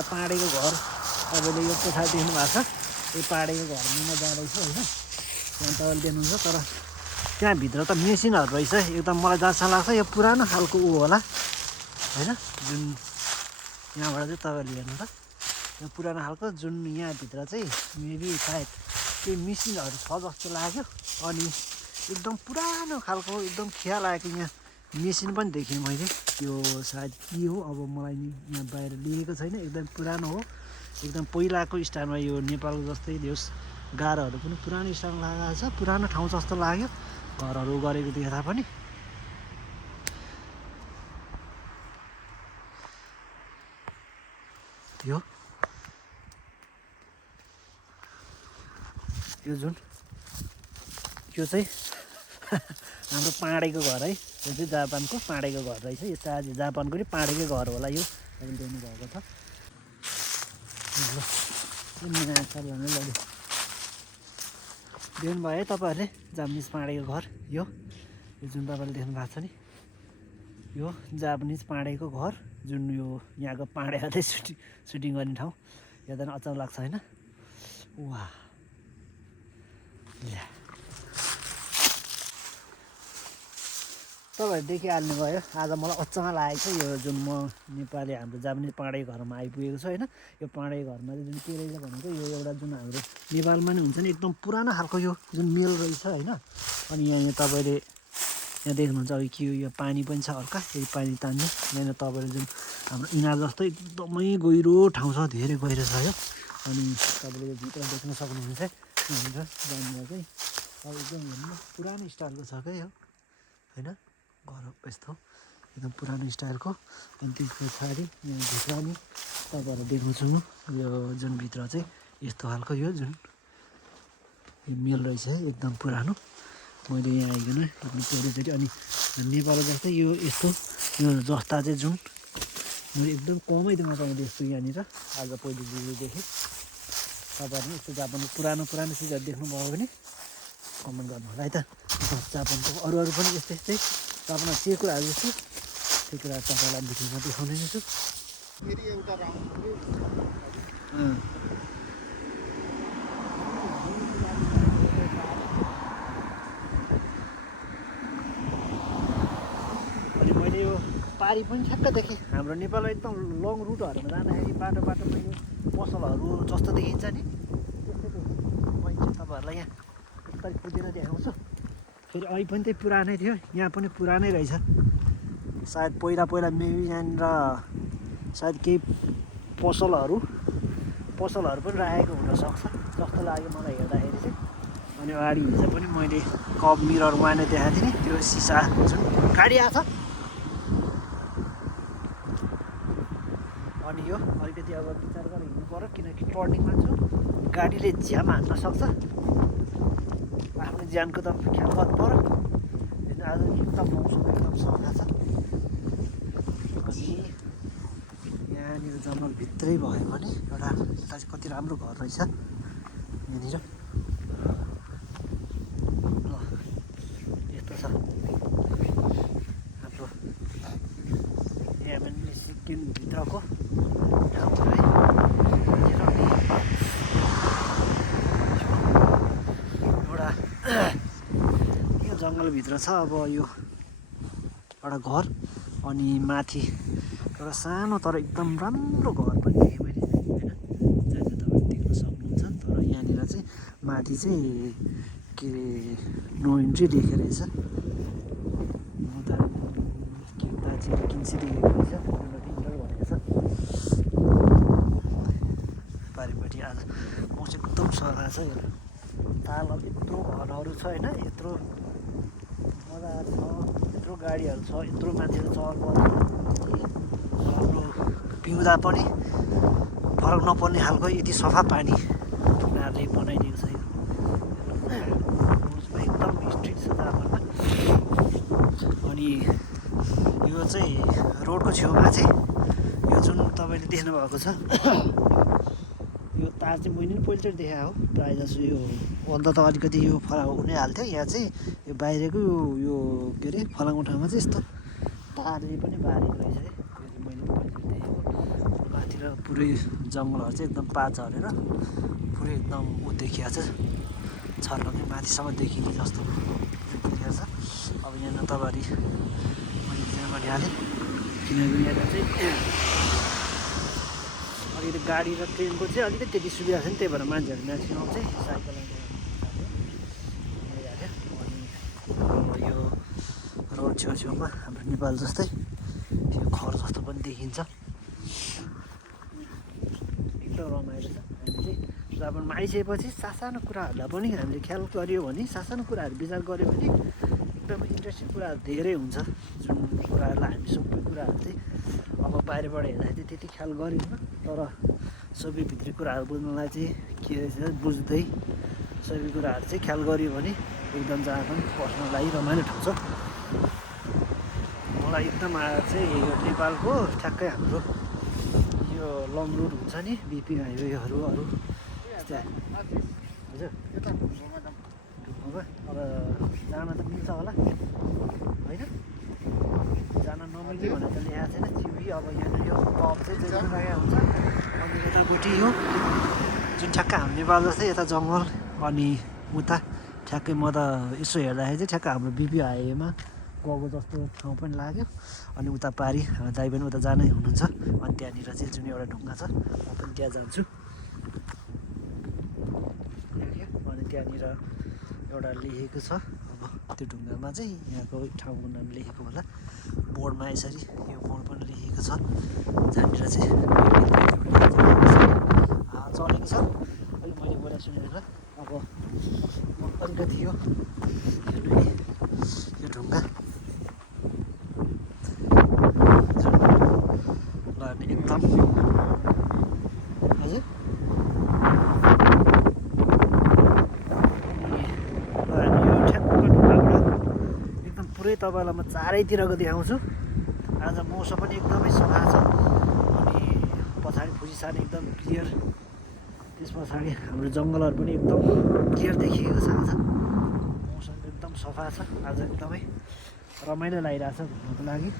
पाहाडेको घर तपाईँले यो कोठा देख्नु भएको छ, यो पाहाडेको घरमा जाँदैछ होइन। त्यहाँ तपाईँले देख्नुहुन्छ, तर त्यहाँभित्र त मेसिनहरू रहेछ। एकदम मलाई जहाँसम्म लाग्छ यो पुरानो खालको ऊ होला होइन, जुन यहाँबाट चाहिँ तपाईँहरूले हेर्नु त यो पुरानो खालको, जुन यहाँभित्र चाहिँ मेबी सायद केही मेसिनहरू छ जस्तो लाग्यो। अनि एकदम पुरानो खालको एकदम खिया लागेको यहाँ मेसिन पनि देखेँ मैले। त्यो सायद के हो अब मलाई नि यहाँ बाहिर लिएको छैन। एकदम पुरानो हो, एकदम पहिलाको स्टाइलमा यो नेपालको जस्तै होस्। गारोहरू पनि पुरानो स्टाइलमा लगाएको छ, पुरानो ठाउँ जस्तो लाग्यो घरहरू गरेको देख्दा पनि। यो जुन यो चाहिँ हाम्रो पाहाडेको घर है, यो चाहिँ जापानको पाहाडेको घर रहेछ। यो चाहिँ जापानको नि पाहाडेकै घर होला यो, तपाईँले देख्नु भएको छ। लग्यो देख्नु भयो है तपाईँहरूले, जापानिज पाहाडेको घर यो जुन तपाईँले देख्नु भएको छ नि, यो जापानिज पाहाडेको घर जुन यो यहाँको पाहाडेहरूले सुटिङ गर्ने ठाउँ। हेर्दा पनि अचम्म लाग्छ होइन। वाह, तपाईँहरू देखिहाल्नु भयो। आज मलाई अचम्म लागेको छ यो जुन म नेपाली हाम्रो जापानिज पाहाडे घरमा आइपुगेको छु होइन। यो पाहाडे घरमा चाहिँ जुन के रहेछ भनेको यो एउटा जुन हाम्रो नेपालमा नि हुन्छ नि एकदम पुरानो खालको यो जुन मेल रहेछ होइन। अनि यहाँ तपाईँले यहाँ देख्नुहुन्छ अब के हो, यो पानी पनि छ हल्का, फेरि पानी तान्ने। यहाँनिर तपाईँले जुन हाम्रो इनार जस्तै एकदमै गहिरो ठाउँ छ, धेरै गहिरो छ यो। अनि तपाईँले भित्र देख्न सक्नुहुन्छ यहाँनिर जानेर चाहिँ अब एकदम हेर्नु पुरानो स्टाइलको छ क्या यो होइन। घर यस्तो एकदम पुरानो स्टाइलको। अनि त्यस पछाडि यहाँ भित्र नि तपाईँहरू देख्नुहुन्छ यो जुन भित्र चाहिँ यस्तो खालको यो जुन यो मेल रहेछ एकदम पुरानो। मैले यहाँ आइकन हेर्नु पहिलोचोटि। अनि नेपाल जस्तै यो यस्तो यो जस्ता चाहिँ जुन मैले एकदम कमै मात्रामा देख्छु यहाँनिर आज पहिलोचोटि देखेँ। तपाईँहरू यस्तो जापानको पुरानो चिजहरू देख्नुभयो भने कमेन्ट गर्नु होला है त। जापानको अरू पनि यस्तै यस्तै जापानमा के कुराहरू जस्तो त्यो कुराहरू तपाईँलाई भिडियोमा देखाउने नै छु। फेरि एउटा राउन्ड अनि मैले यो पारी पनि ठ्याक्क देखेँ। हाम्रो नेपालमा एकदम लङ रुटहरूमा जाँदाखेरि बाटोमा यो पसलहरू जस्तो देखिन्छ नि त्यस्तो मैले चाहिँ तपाईँहरूलाई यहाँ बिस्तारै कुदेर देखाउँछु। फेरि अहिले पनि त्यही पुरानै थियो, यहाँ पनि पुरानै रहेछ। सायद पहिला मेबी यहाँनिर सायद केही पसलहरू पनि राखेको हुनसक्छ जस्तो लाग्यो मलाई हेर्दाखेरि चाहिँ। अनि अगाडि हिजो पनि मैले कप मिररमा नै देखाएको थिएँ नि, त्यो सिसा जुन गाडी आएको छ। अनि यो अलिकति अब विचार गरेर हिँड्नु पऱ्यो, किनकि टर्निङमा छु, गाडीले झ्याम हान्न सक्छ। आफ्नो ज्यानको त ख्याल गर्नु पऱ्यो। आज एकदम मौसम एकदम सफा छ। अनि यहाँनिर जङ्गलभित्रै भयो भने एउटा यता चाहिँ कति राम्रो घर रहेछ यहाँनिर। ल यस्तो छ हाम्रो यहाँ सिक्किमभित्रको ठाउँ है। एउटा यो जङ्गलभित्र छ अब यो एउटा घर। अनि माथि एउटा सानो तर एकदम राम्रो घर पनि देखेँ मैले होइन, जहाँ चाहिँ तपाईँले देख्न सक्नुहुन्छ। तर यहाँनिर चाहिँ माथि चाहिँ के अरे नो इन्ट्री लेखेको रहेछ। दार्जिलिङ किन्सी लेखेको रहेछ, इन्टर भनेको छ। पारिपट्टि आज मौसम एकदम सफा छ। यो ताल अब यत्रो घरहरू छ होइन, यत्रो मजाहरू छ, यत्रो गाडीहरू छ, यत्रो मान्छेहरू चहल पहल राम्रो पिउँदा पनि फरक नपर्ने खालको यति सफा पानी उनीहरूले बनाइदिएको छ। एकदम स्ट्रिक्ट छ जापानमा। अनि यो चाहिँ रोडको छेउमा चाहिँ यो जुन तपाईँले देख्नुभएको छ यो तार चाहिँ मैले पनि पहिलोचोटि देखाएको हो। प्रायः जसो यो अन्त त अलिकति यो फरक हुनै हाल्थ्यो। यहाँ चाहिँ यो बाहिरको यो के अरे फलाङ्गो ठाउँमा चाहिँ यस्तो तारले पनि बारेको रहेछ है। यो चाहिँ मैले पहिलोचोटि देखेको। माथि यतातिर पुरै जङ्गलहरू चाहिँ एकदम पात झरेर पुरै एकदम ऊ देखिया छ छर्लङ्गै माथिसम्म देखिने जस्तो देखिया छ। अब यहाँ नतबारी मैले त्यहाँ गरिहालेँ किनकि यहाँ चाहिँ अलिकति गाडी र ट्रेनको चाहिँ अलिकति त्यति सुविधा छैन, त्यही भएर मान्छेहरू माथि आउँछ साइकलमा अनि यो रोड छेउछेउमा हाम्रो नेपाल जस्तै यो घर जस्तो पनि देखिन्छ। एकदम रमाइलो छ। हामी चाहिँ जापानमा आइसकेपछि सासानो कुराहरूलाई पनि हामीले ख्याल गऱ्यो भने, सासानो कुराहरू विचार गऱ्यो भने एकदमै इन्ट्रेस्टिङ कुराहरू धेरै हुन्छ। जुन कुराहरूलाई हामी सबै कुराहरू चाहिँ अब बाहिरबाट हेर्दाखेरि चाहिँ त्यति ख्याल गरिँदैन, तर सबै भित्री कुराहरू बुझ्नलाई चाहिँ के रहेछ बुझ्दै सबै कुराहरू चाहिँ ख्याल गरियो भने एकदम जहाँ पनि बस्नलाई रमाइलो ठाउँ छ। मलाई एकदम चाहिँ यो नेपालको ठ्याक्कै हाम्रो यो लङ रुट हुन्छ नि बिपी हाइवेहरू अरू त्यस्तै हजुर ढुङ्गामा अब जान त मिल्छ होला होइन, जान नमिल्ने भनेर त लेखाएको छैन चिउरी। अब यहाँनिर यो कप चाहिँ जहिले लगाएको हुन्छ अनि यतापट्टि यो जुन ठ्याक्कै हाम्रो नेपाल जस्तै यता जङ्गल अनि उता ठ्याक्कै म त यसो हेर्दाखेरि चाहिँ ठ्याक्कै हाम्रो बिपी हाइवेमा गएको जस्तो ठाउँ पनि लाग्यो। अनि उता पारि दाइ पनि उता जानै हुनुहुन्छ अनि त्यहाँनिर चाहिँ जुन एउटा ढुङ्गा छ म पनि त्यहाँ जान्छु। अनि त्यहाँनिर एउटा लेखेको छ, अब त्यो ढुङ्गामा चाहिँ यहाँको ठाउँको नाम लेखेको होला बोर्डमा, यसरी यो बोर्ड पनि लेखेको छ जहाँनिर चाहिँ चलेको छ। अलिक मैले कुरा सुनेर अब म अलिकति यो ढुङ्गा एकदम हजुर यो ठ्याक्क ढुङ्गाबाट एकदम पुरै तपाईँलाई म चारैतिरको देखाउँछु। आज मौसम पनि एकदमै सफा छ अनि पछाडि फुसिसान एकदम क्लियर, त्यस पछाडि हाम्रो जङ्गलहरू पनि एकदम क्लियर देखिएको छ। आज मौसम एकदम सफा छ, आज एकदमै रमाइलो लागिरहेछ घुम्नको लागि।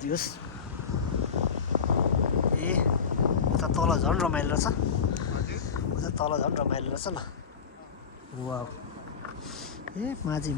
दियोस् ए उता तल झन् रमाइलो रहेछ, उता तल झन् रमाइलो रहेछ ल। वाउ ए माझी